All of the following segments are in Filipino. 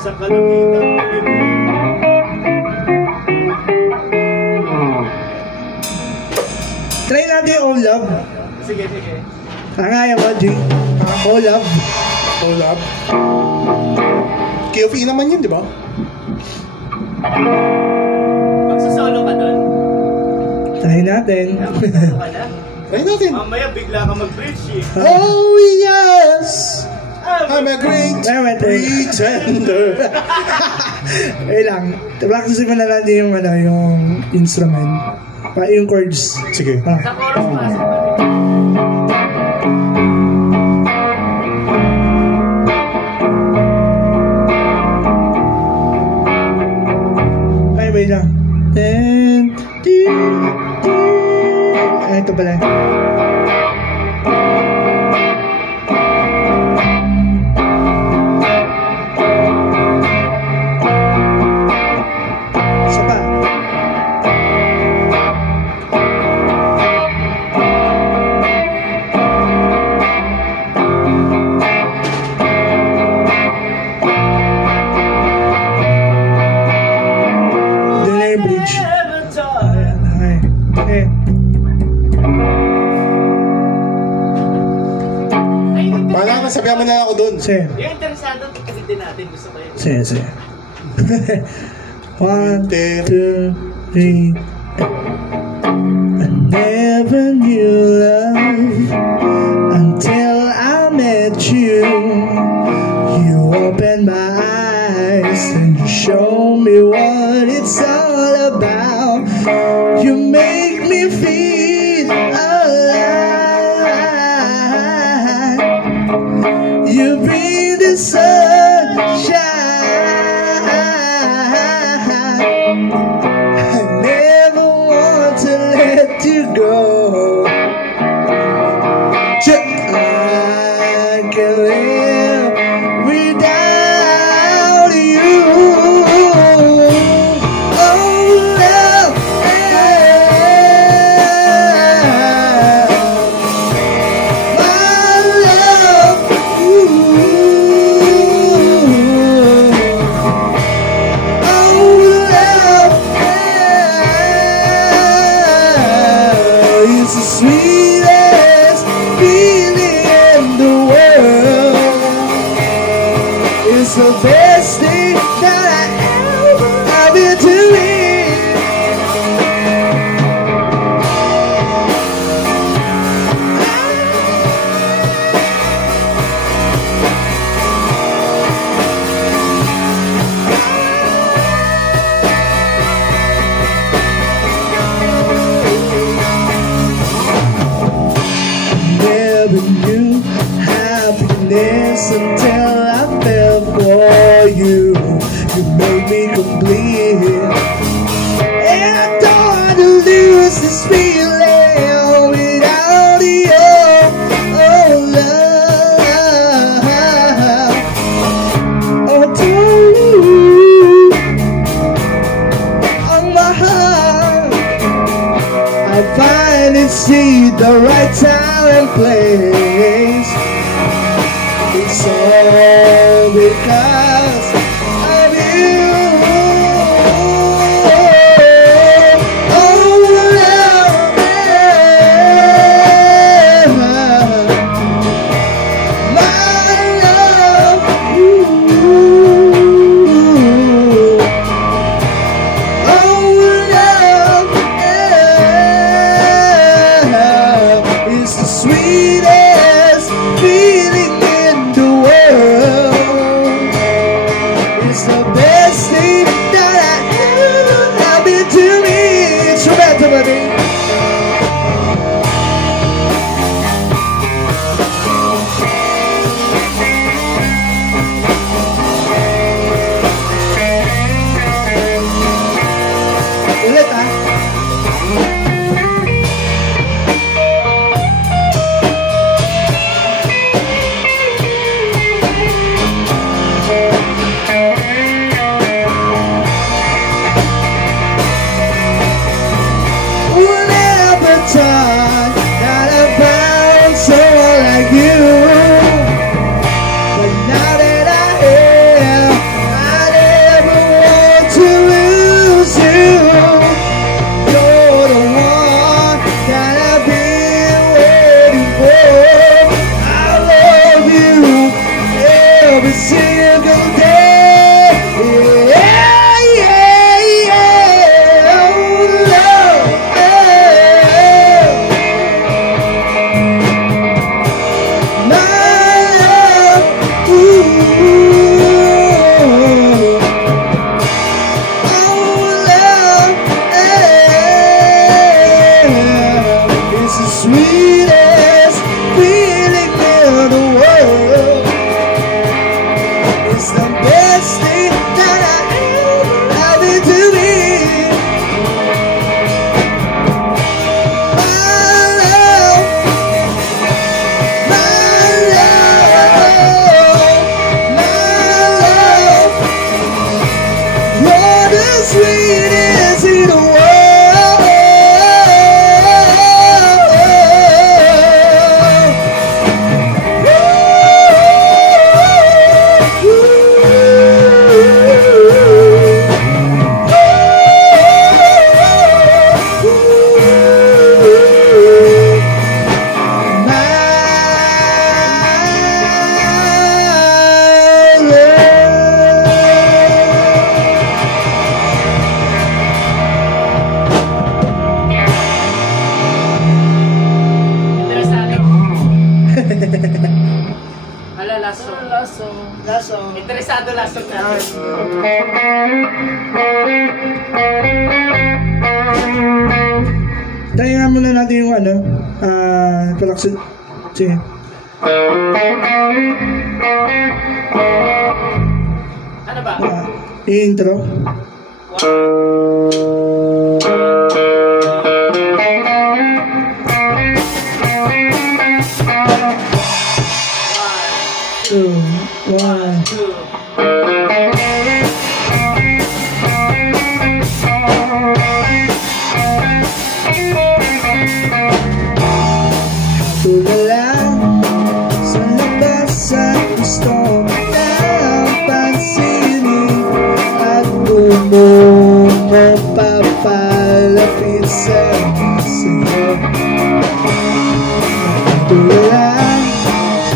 Sa kalugitan. Try natin yung All Love. Sige, sige. Kaya mo, G. All Love. Hold up. KOF naman yun, di ba? Magsasolo ka doon. Try natin. Magsasolo ka na. Try natin. Mamaya bigla ka mag-bridge eh. Oh, yes! I'm a great pretender. Eh lang. Practice mo na natin yung, yung instrument. Yung chords. Sige. Sa chorus pa. Wait lang. Then, ito pala. Isa pa. Bridge. Ayan, okay. Bala ka, sabihan mo na ako dun. Sige. Yung interesado, tutulitin natin. Gusto ko yun. Sige, sige. 1, 2, 3. I never knew love until I met you. You opened my eyes and you showed me what it's all about. You make me feel alive. You bring the sunshine. I never want to let you go. I can live without you. Oh, love, my love, oh, love, it's the sweetest feeling in the world. It's the best thing that I ever been doing. Never knew happiness until I fell for you. You made me complete. And I don't want to lose this feeling without you. Oh, love. Oh, darling, on my heart, I finally see the right time and place. It's all because of you. Oh, love, my love, oh, love, it's the sweetest feeling in the world. It's the best thing that I ever have been to me. Instrumento, buddy. Ulit, ah. kadalasan natin. Tayo nga muna natin yung ano, palaksin. Sige. Ano ba? Intro. Two, one. Tulala sa labas at gusto ng pansinin at mo papalapit sa sa'yo. Tulala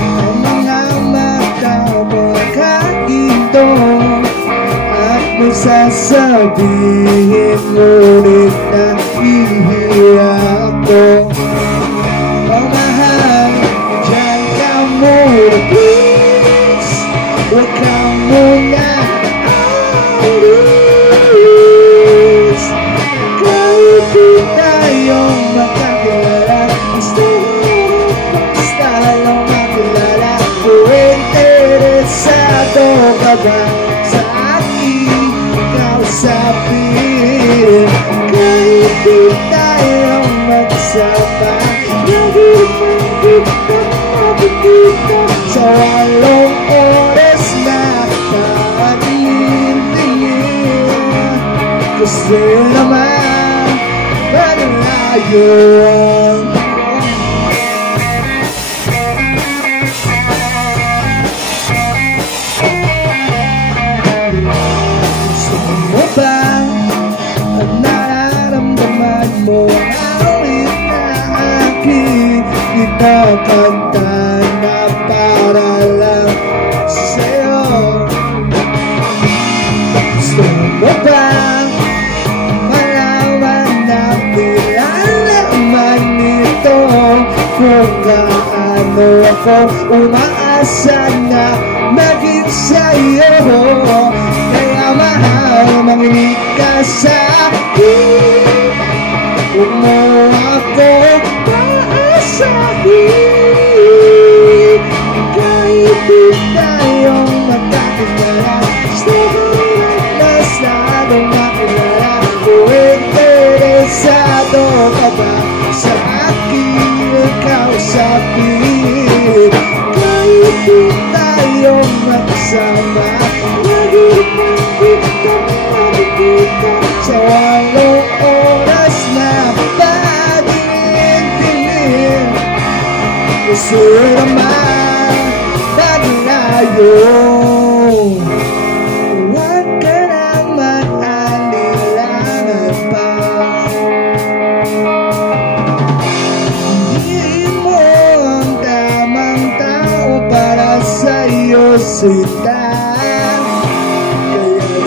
ang mga mata pagkaginto at masasabihin ngunit na ihiya ako. Oh mahal, dyan ka muna please. Huwag ka muna alis. Kahit di tayong makakilala, basta lang makilala. Kung interesado ka ba sa aking kausapin, kahit di tayong magsama, sa walong oras na patingin-tingin, gusto naman malayo. Gusto mo ba ang nararamdaman mo? Awit na aking itakanta na para lang sa'yo. Gusto mo ba malaman na pinalaman nito kung gaano ako umaasa na maging sa'yo? Kaya mahal, manginig ka sa'kin. Huwag mo ako paasahin. Kahit di tayong magkakilala, gusto ko masyadong makilala. Kung interesado ka ba sa aking kausapin, kahit di tayong magsama, nakikita sa walong oras na patingin-tingin. Gusto naman maglayo. Huwag ka naman alilangan pa. Hindi mo ang tamang tao para sa'yo, sinta. Kaya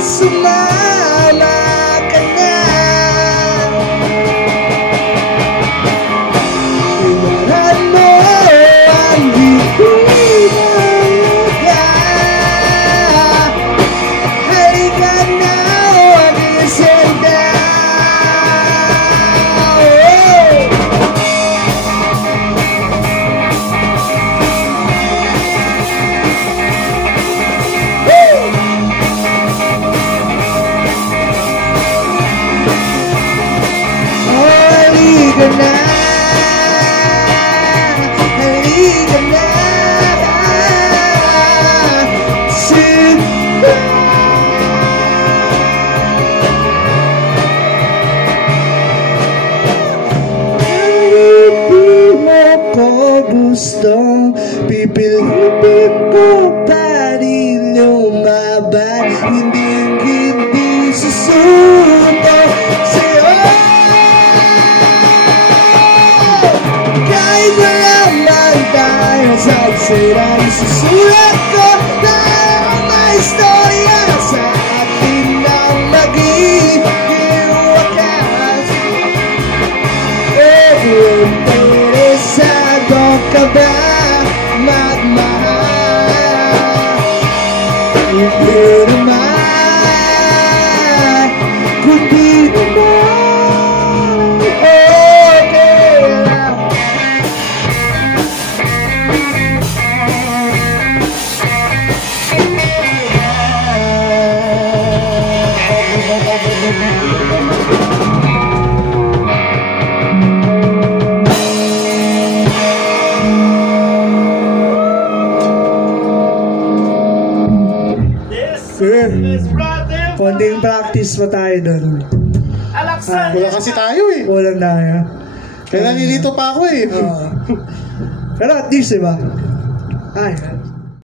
sumama ka na. Iwanan mo ang hindi mahalaga. Halika na, huwag isinta. Halika na, halika na, sinta. Kahit di mo ko gustong, pipilitin ko pa rin lumaban. Hindi susuko sa'yo. Kahit wala man tayo sa aksirang susulat ko na may istorya sa atin ang magiging wakas. Interesado ka ba magmahal? Hindi Yes, brother. Konting practice pa tayo doon. Alaksan. Wala kasi tayo eh. Walang tayo. Kaya nalilito pa ako eh. Pero at least, diba? Ay,